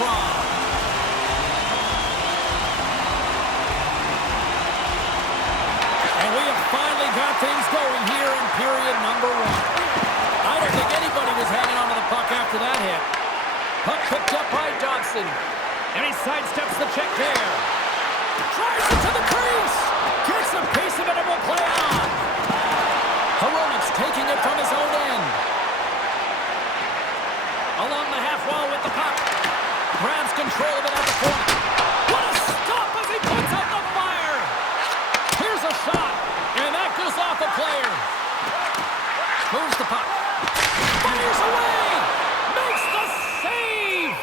draw. And we have finally got things going here in period number 1. I don't think anybody was hanging on to the puck after that hit. Puck picked up by Dobson. And he sidesteps the check there. Drives it to the crease. Gets a piece of it and will play on. Hronik's taking it from his own end. Along the half wall with the puck. Grabs control of it at the corner. What a stop as he puts out the fire. Here's a shot. And that goes off a player. Moves the puck. Fires away. Makes the save.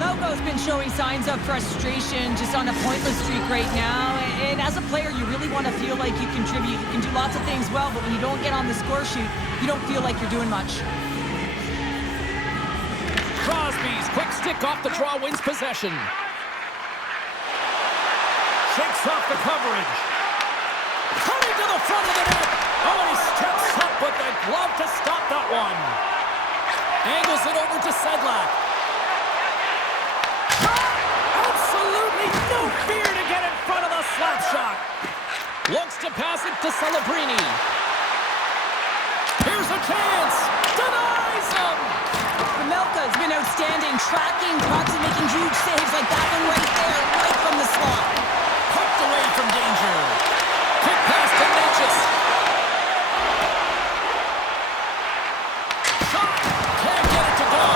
Melko's been showing signs of frustration, just on a pointless streak right now. And as a player, you really want to feel like you contribute. You can do lots of things well, but when you don't get on the score sheet, you don't feel like you're doing much. Crosby's quick stick off the draw wins possession. Shakes off the coverage. Cutting to the front of the net. Oh, and he steps up with the glove to stop that one. Angles it over to Sedlak. Absolutely no fear to get in front of the slap shot. Looks to pass it to Celebrini. Here's a chance. Denies him. Melko's been outstanding, tracking pucks and making huge saves like that one right there, right from the slot. Pucked away from danger. Quick pass to Natchez. Shot. Can't get it to go.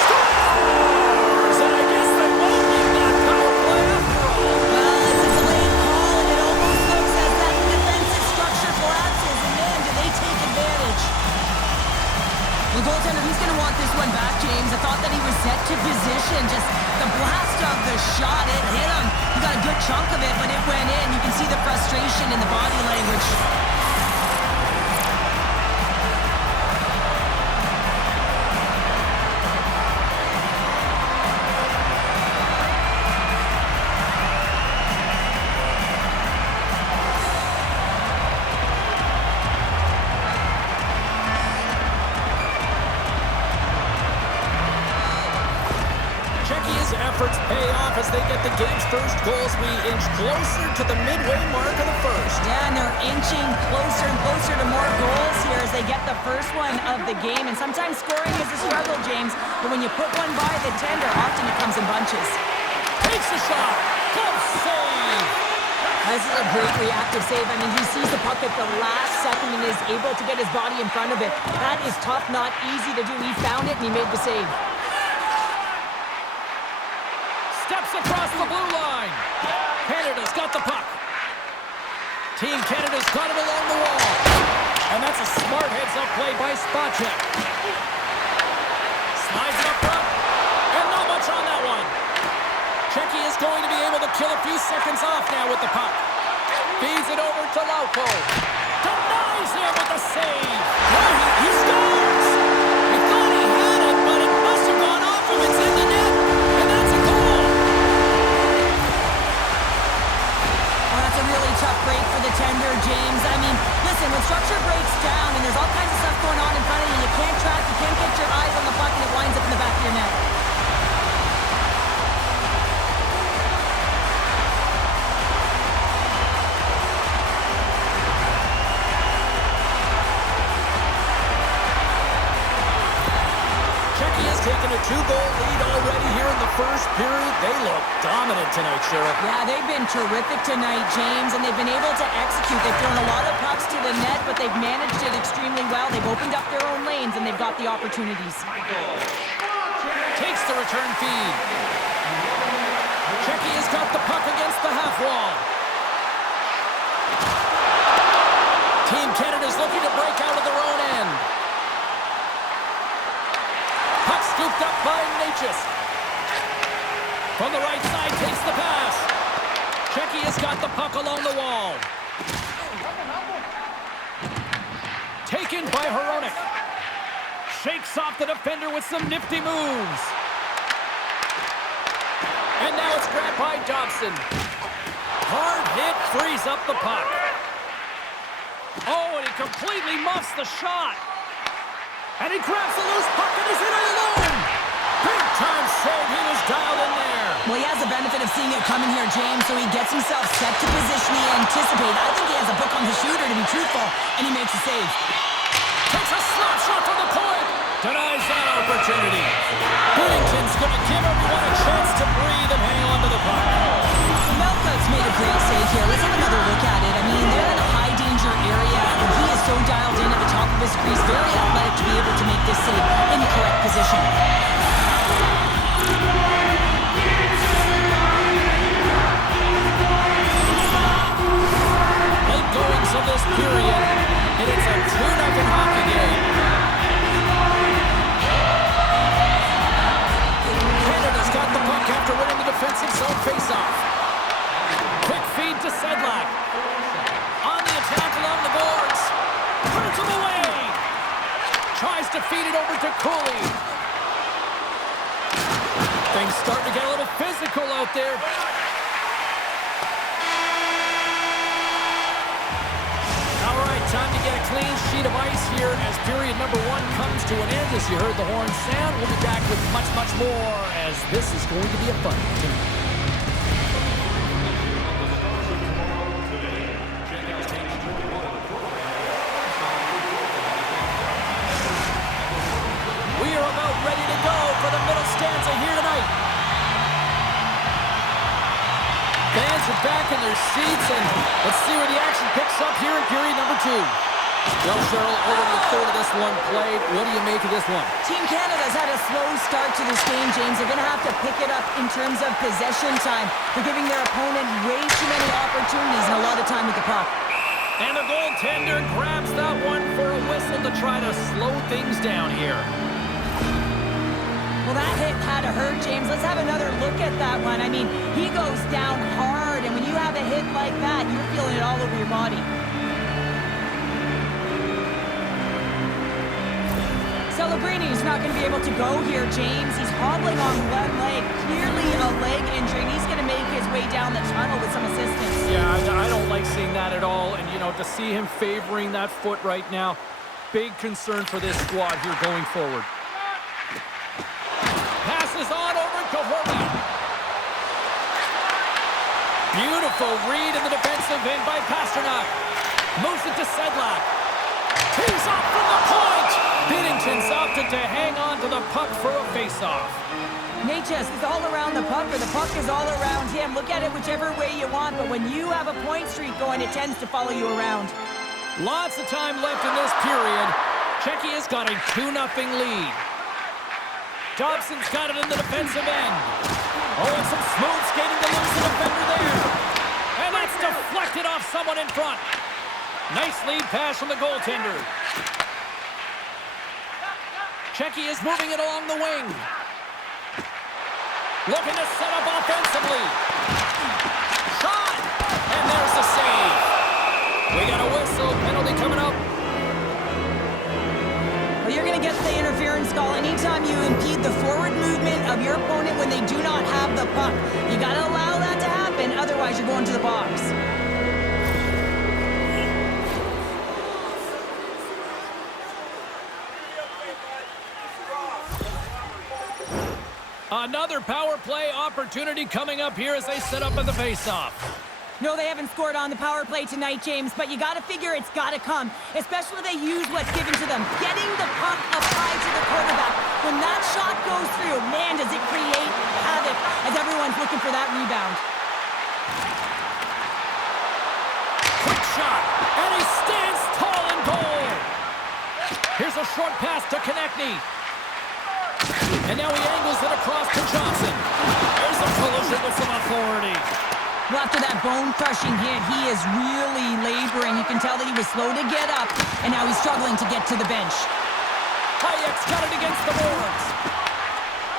Scores! And I guess they won't need that power play after all. Well, it's a delayed call, and it almost looks as that defensive structure collapses, and man, do they take advantage. The goaltender, he's going to want this one back, James. I thought that he was set to position. Just the blast of the shot, it hit him. He got a good chunk of it, but it went in. You can see the frustration in the body language. Efforts pay off as they get the game's first goals. We inch closer to the midway mark of the first. Yeah, and they're inching closer and closer to more goals here as they get the first one of the game. And sometimes scoring is a struggle, James, but when you put one by the tender, often it comes in bunches. Takes a shot. Good save. This is a great reactive save. I mean, he sees the puck at the last second and is able to get his body in front of it. That is tough, not easy to do. He found it and he made the save. Steps across the blue line. Canada's got the puck. Team Canada's got it along the wall. And that's a smart heads-up play by Spacek. Slides it up front. And not much on that one. Checky is going to be able to kill a few seconds off now with the puck. Feeds it over to Lauko. Denies him with the save. Well, he scores. He thought he had it, but it must have gone off him. It's in the net. And that's a goal. Well, that's a really tough break for the tender, James. I mean, listen, when structure breaks down and there's all kinds of stuff going on in front of you, you can't track, you can't get your eyes on the puck, and it winds up in the back of your net. Taking a 2-goal lead already here in the first period. They look dominant tonight, Sheriff. Yeah, they've been terrific tonight, James, and they've been able to execute. They've thrown a lot of pucks to the net, but they've managed it extremely well. They've opened up their own lanes, and they've got the opportunities. Takes the return feed. Checky has got the puck against the half wall. Team Canada's looking to break out of their own end. Puck scooped up by Natchez. From the right side, takes the pass. Checky has got the puck along the wall. Taken by Hronik. Shakes off the defender with some nifty moves. And now it's grabbed by Dobson. Hard hit, frees up the puck. Oh, and he completely muffs the shot. And he grabs the loose puck and is in alone. Big time save. He was dialed in there. Well, he has the benefit of seeing it coming here, James, so he gets himself set to position he anticipated. I think he has a book on the shooter, to be truthful, and he makes a save. Takes a slap shot from the point. Denies that opportunity. Whittington's going to give everyone a chance to breathe and hang on to the puck. Melcott's made a great save here. Let's have another look at it. I mean, they're in a high-danger area, and he is so dialed in at the top of his crease, very athletic to be able to make this save in the correct position. Late goings of this period, and it's a 2-0 hockey game. Canada's got the puck after winning the defensive zone faceoff. Quick feed to Sedlak. On the attack along the boards. Puts him away. Tries to feed it over to Cooley. Things starting to get a little physical out there. All right, time to get a clean sheet of ice here as period number 1 comes to an end. As you heard the horn sound, we'll be back with much, much more as this is going to be a fun one. We are about ready to go for the middle stanza here tonight. Fans are back in their seats, and let's see where the action picks up here in period number 2. Well, Cheryl, already a third of this one played. What do you make of this one? Team Canada's had a slow start to this game, James. They're going to have to pick it up in terms of possession time. They're giving their opponent way too many opportunities and a lot of time with the puck. And the goaltender grabs that one for a whistle to try to slow things down here. Well, that hit had to hurt, James. Let's have another look at that one. I mean, he goes down hard, and when you have a hit like that, you're feeling it all over your body. Celebrini not going to be able to go here, James. He's hobbling on one leg, clearly a leg injury, and he's going to make his way down the tunnel with some assistance. Yeah, I don't like seeing that at all, and, you know, to see him favoring that foot right now, big concern for this squad here going forward. Passes on over to Horley. Beautiful read in the defensive end by Pasternak. Moves it to Sedlak. Tees off from the point. Binnington's opted to hang on to the puck for a face-off. Natchez is all around the puck, or the puck is all around him. Look at it whichever way you want, but when you have a point streak going, it tends to follow you around. Lots of time left in this period. Czechia's got a 2-0 lead. Dobson's got it in the defensive end. Oh, and some smooth skating to lose the defender there. And that's deflected off someone in front. Nice lead pass from the goaltender. Czechia is moving it along the wing. Looking to set up offensively. Shot! And there's the save. We got a whistle. Penalty coming up. Well, you're going to get the interference call anytime you impede the forward movement of your opponent when they do not have the puck. You got to allow that to happen, otherwise you're going to the box. Another power play opportunity coming up here as they set up at the faceoff. No, they haven't scored on the power play tonight, James, but you got to figure it's got to come, especially when they use what's given to them. Getting the puck up high to the quarterback. When that shot goes through, man, does it create havoc as everyone's looking for that rebound. Quick shot, and he stands tall in goal. Here's a short pass to Konechny. And now he angles it across to Johnson. There's a collision with some authority. Well, after that bone-crushing hit, he is really laboring. You can tell that he was slow to get up, and now he's struggling to get to the bench. Hayek's got it against the boards.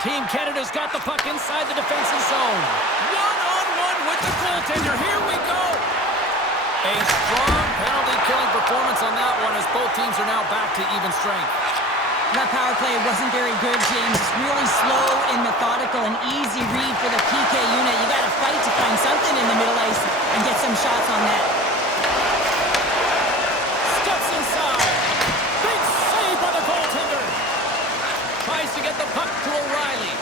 Team Canada's got the puck inside the defensive zone. One-on-one with the goaltender. Here we go. A strong penalty-killing performance on that one as both teams are now back to even strength. That power play wasn't very good, James. It's really slow and methodical, an easy read for the PK unit. You got to fight to find something in the middle ice and get some shots on that. Steps inside. Big save by the goaltender. Tries to get the puck to O'Reilly.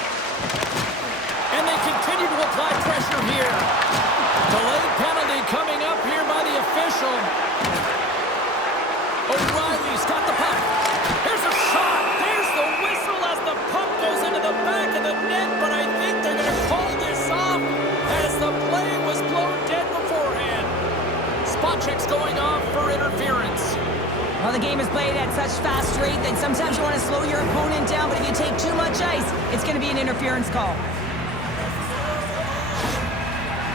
going off for interference. Well, the game is played at such fast rate that sometimes you want to slow your opponent down, but if you take too much ice, it's going to be an interference call.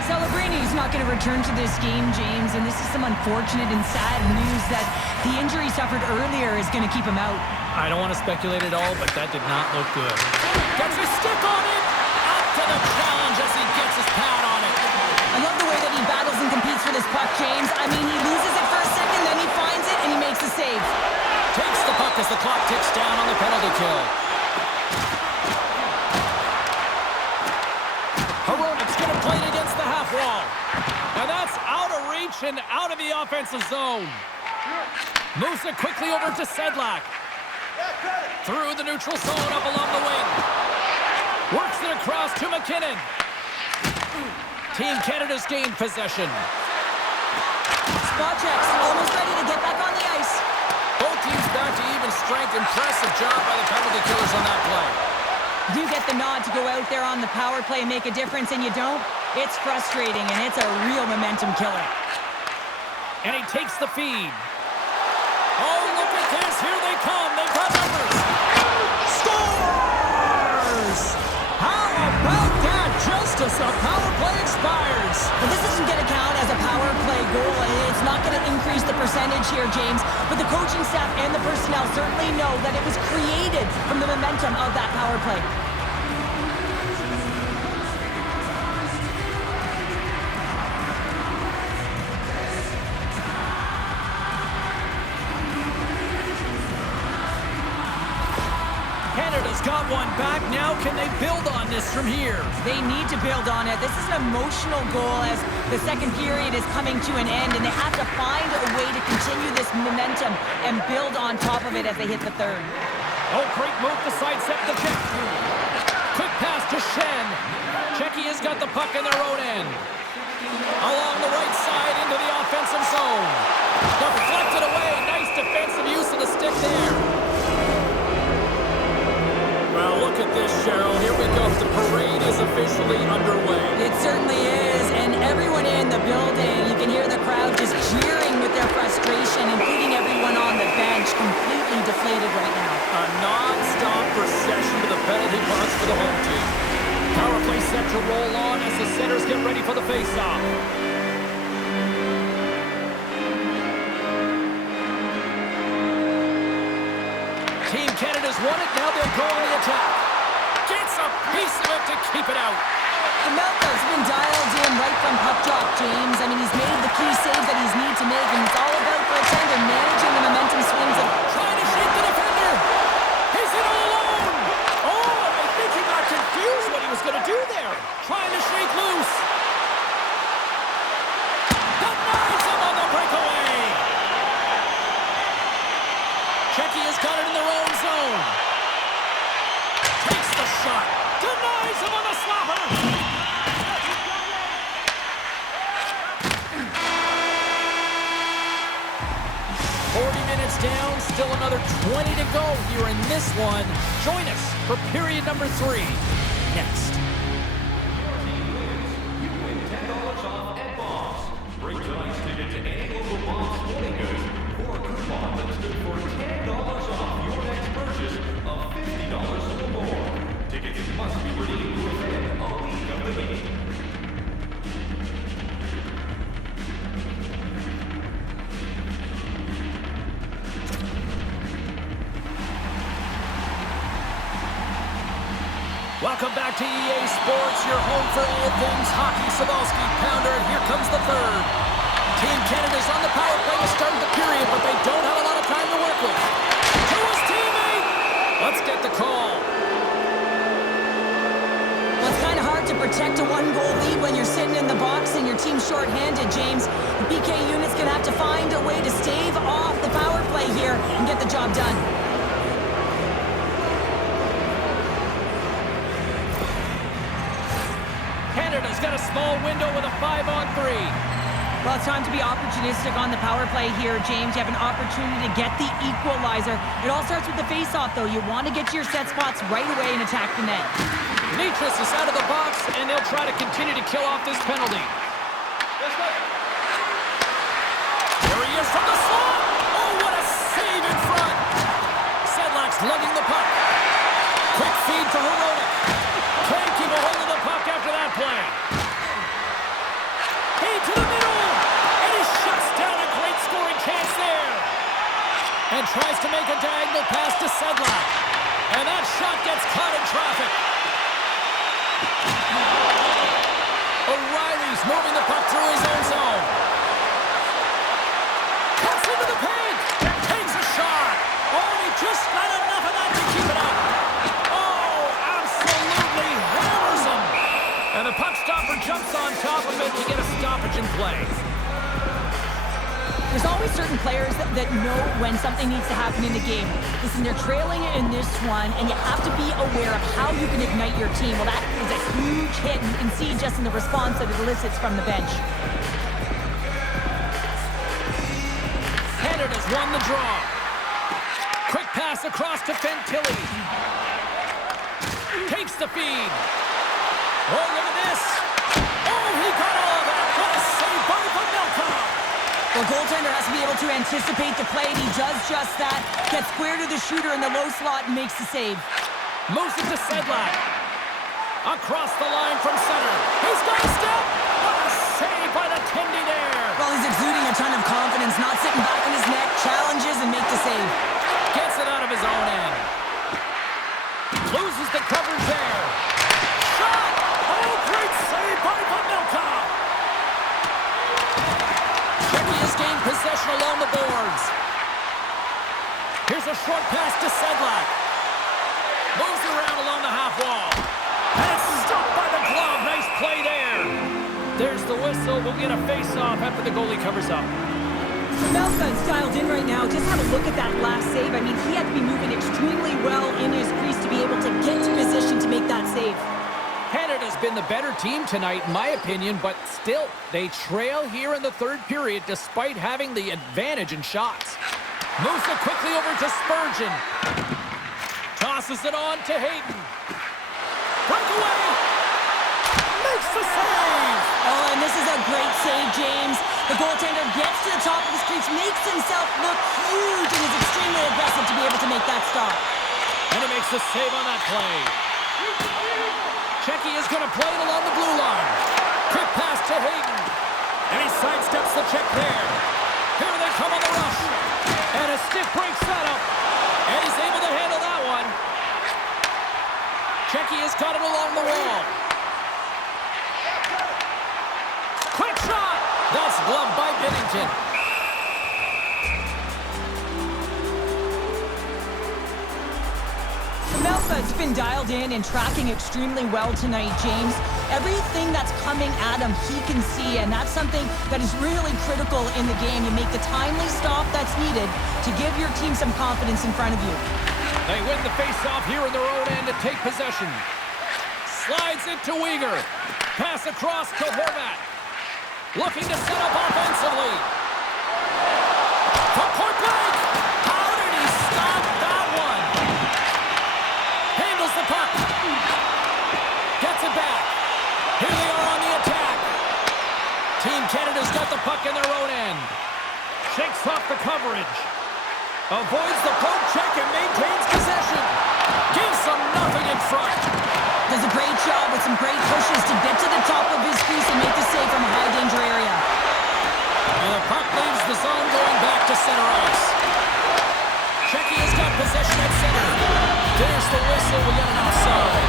Celebrini is not going to return to this game, James, and this is some unfortunate and sad news that the injury suffered earlier is going to keep him out. I don't want to speculate at all, but that did not look good. Gets his stick on it! Up to the challenge as he gets his pad on it. I love the way that he battles and competes for this puck, James. I mean, he loses it for a second, then he finds it, and he makes the save. Takes the puck as the clock ticks down on the penalty kill. Hronik's going to play it against the half wall. And that's out of reach and out of the offensive zone. Moves it quickly over to Sedlak. Through the neutral zone up along the wing. Works it across to McKinnon. Team Canada's gained possession. Spot checks, almost ready to get back on the ice. Both teams back to even strength. Impressive job by the penalty killers on that play. You get the nod to go out there on the power play and make a difference, and you don't? It's frustrating, and it's a real momentum killer. And he takes the feed. Oh, look at this. Here they come. They've got numbers. Scores! How about that? Just as the power play expires. But this isn't going to count as a power play goal. It's not going to increase the percentage here, James. But the coaching staff and the personnel certainly know that it was created from the momentum of that power play. Canada's got one back. Now can they build on this from here? They need to build on it. This is an emotional goal as the second period is coming to an end, and they have to find a way to continue this momentum and build on top of it as they hit the third. Oh, great move to sidestep the check. Quick pass to Shen. Czechia has got the puck in their own end. Along the right side into the offensive zone. Deflected away. Nice defensive use of the stick there. Well, look at this, Cheryl. Here we go. The parade is officially underway. It certainly is, and everyone in the building, you can hear the crowd just cheering with their frustration, including everyone on the bench, completely deflated right now. A non-stop procession to the penalty box for the home team. Power play set to roll on as the centers get ready for the face-off. Team Canada's won it. Now they'll go on the attack. Gets a piece of it to keep it out. The Melka's been dialed in right from puck drop, James. I mean, he's made the key saves that he's need to make, and it's all about goaltender managing the momentum swings of trying to shake the defender. He's in all alone. Oh, I think he got confused what he was going to do there. Trying to shake loose. Denies him on the breakaway. Czechia's got it in their own zone. Takes the shot. Denies him on the slapper. 40 minutes down, still another 20 to go here in this one. Join us for period number 3 next. You win $10 off at Bob's. Bring tonight's ticket to any local Bob's Sporting Goods for a coupon that's good for $10 off your next purchase of $50 or more. Tickets must be redeemed within a week of the game. Welcome back to EA Sports, your home for all things hockey. Sabalski, Pounder, and here comes the third. Team Canada's on the power play to start the period, but they don't have a lot of time to work with. To his teammate! Let's get the call. Well, it's kind of hard to protect a one-goal lead when you're sitting in the box and your team's shorthanded, James. The PK unit's going to have to find a way to stave off the power play here and get the job done. Canada's got a small window with a 5-on-3. Well, it's time to be opportunistic on the power play here, James. You have an opportunity to get the equalizer. It all starts with the face-off, though. You want to get to your set spots right away and attack the net. Nichas is out of the box, and they'll try to continue to kill off this penalty. Fires from the slot. Oh, what a save in front. Sedlak's lugging the puck. Quick feed to Herodic. Can't keep a hold of the puck after that play. Feed to the middle. And he shuts down a great scoring chance there. And tries to make a diagonal pass to Sedlak. And that shot gets caught in traffic. O'Reilly's moving the puck through his own zone. Cuts into the paint. Takes a shot. Oh, and he just got enough of that to keep it up. Oh, absolutely hammers him. And the puck stopper jumps on top of it to get a stoppage in play. There's always certain players that know when something needs to happen in the game. Listen, they're trailing in this one, and you have to be aware of how you can ignite your team. Well, that is a huge hit, and you can see just in the response that it elicits from the bench. Canada's won the draw. Quick pass across to Fantilli. Takes the feed. Oh, look at this. Oh, he got all of that. What a save by Vanelka. The goaltender has to be able to anticipate the play, and he does just that. Gets square to the shooter in the low slot and makes the save. Moves it to Sedlak. Across the line from center. He's got a step. What a save by the Tendy there. Well, he's exuding a ton of confidence, not sitting back on his neck, challenges and make the save. Gets it out of his own end. Loses the coverage there. Shot. Oh, great save by Vanelka. Has gained possession along the boards. Here's a short pass to Sedlak. Moves around along the half wall. And it's stopped by the glove. Nice play there. There's the whistle. We'll get a face-off after the goalie covers up. Melka's dialed in right now. Just have a look at that last save. I mean, he had to be moving extremely well in his crease to be able to get to position to make that save. Canada's been the better team tonight, in my opinion, but still, they trail here in the third period despite having the advantage in shots. Moves it quickly over to Spurgeon. Tosses it on to Hayden. Breakaway! Makes the save! Oh, and this is a great save, James. The goaltender gets to the top of his crease, makes himself look huge, and is extremely aggressive to be able to make that stop. And he makes the save on that play. Checky is going to play it along the blue line. Quick pass to Hayden. And he sidesteps the check there. Here they come on the rush. And a stick break setup. And he's able to handle that one. Checky has got it along the wall. Quick shot. That's gloved by Binnington. Melka's been dialed in and tracking extremely well tonight, James. Everything that's coming at him, he can see, and that's something that is really critical in the game. You make the timely stop that's needed to give your team some confidence in front of you. They win the faceoff here in their own end to take possession. Slides it to Weegar. Pass across to Horvat. Looking to set up offensively. From point blank. How did he stop that one? Handles the puck. Gets it back. Here they are on the attack. Team Canada's got the puck in their own end. Shakes off the coverage. Avoids the poke check and maintains possession. Gives them nothing in front. Does a great job with some great pushes to get to the top of his crease and make the save from a high danger area. And the puck leaves the zone going back to center ice. Checky has got possession at center. There's the whistle. We got an offside.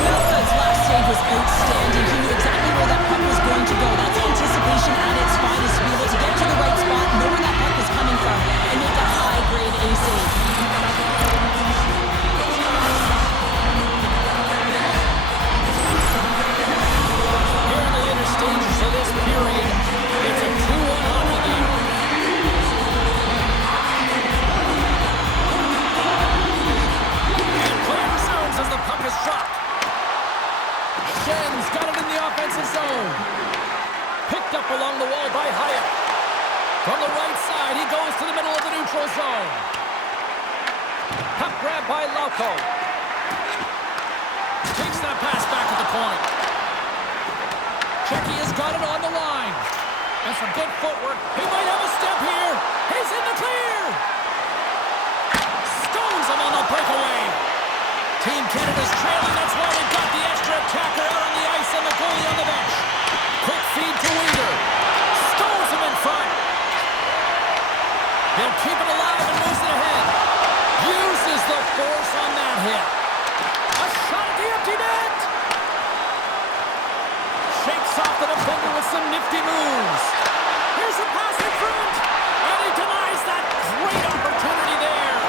Melka's last save was outstanding. He knew exactly where that puck was going to go. That's anticipation at its finest, to be able to get to the right spot, know where that puck is coming from, and make a high-grade A save. Here in the later stages of this period, it's a 2-1 hockey game. And play resumes as the puck is dropped. Schen's got it in the offensive zone. Picked up along the wall by Hyatt. From the right side, he goes to the middle of the neutral zone. Puck grab by Lauko. Takes that pass back to the point. Checky has got it on the line. And some good footwork. He might have a step here. He's in the clear. Stones him on the breakaway. Team Canada's trailing. That's why they've got the extra attacker out on the ice and the goalie on the bench. Quick feed to Weeder. Stones him in front. He'll keep it alive and moves it ahead. Uses the force on that hit. A shot at the empty net. Shakes off the defender with some nifty moves. Here's a pass in front. And he denies that great opportunity there.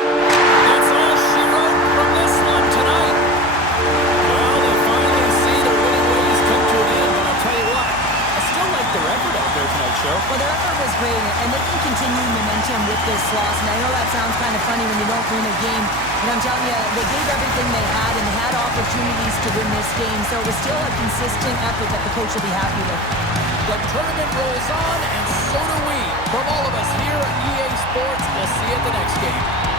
That's all she wrote from this one tonight. Well, they finally see the winning ways come to an end. But I'll tell you what, I still like their effort out there tonight, Show. Well, their effort was great, and they can continue momentum with this loss. And I know that sounds kind of funny when you don't win a game, but I'm telling you, they gave everything they had and had opportunities to win this game. So it was still a consistent effort that the coach will be happy with. The tournament rolls on, and so do we. From all of us here at EA Sports, we'll see you at the next game.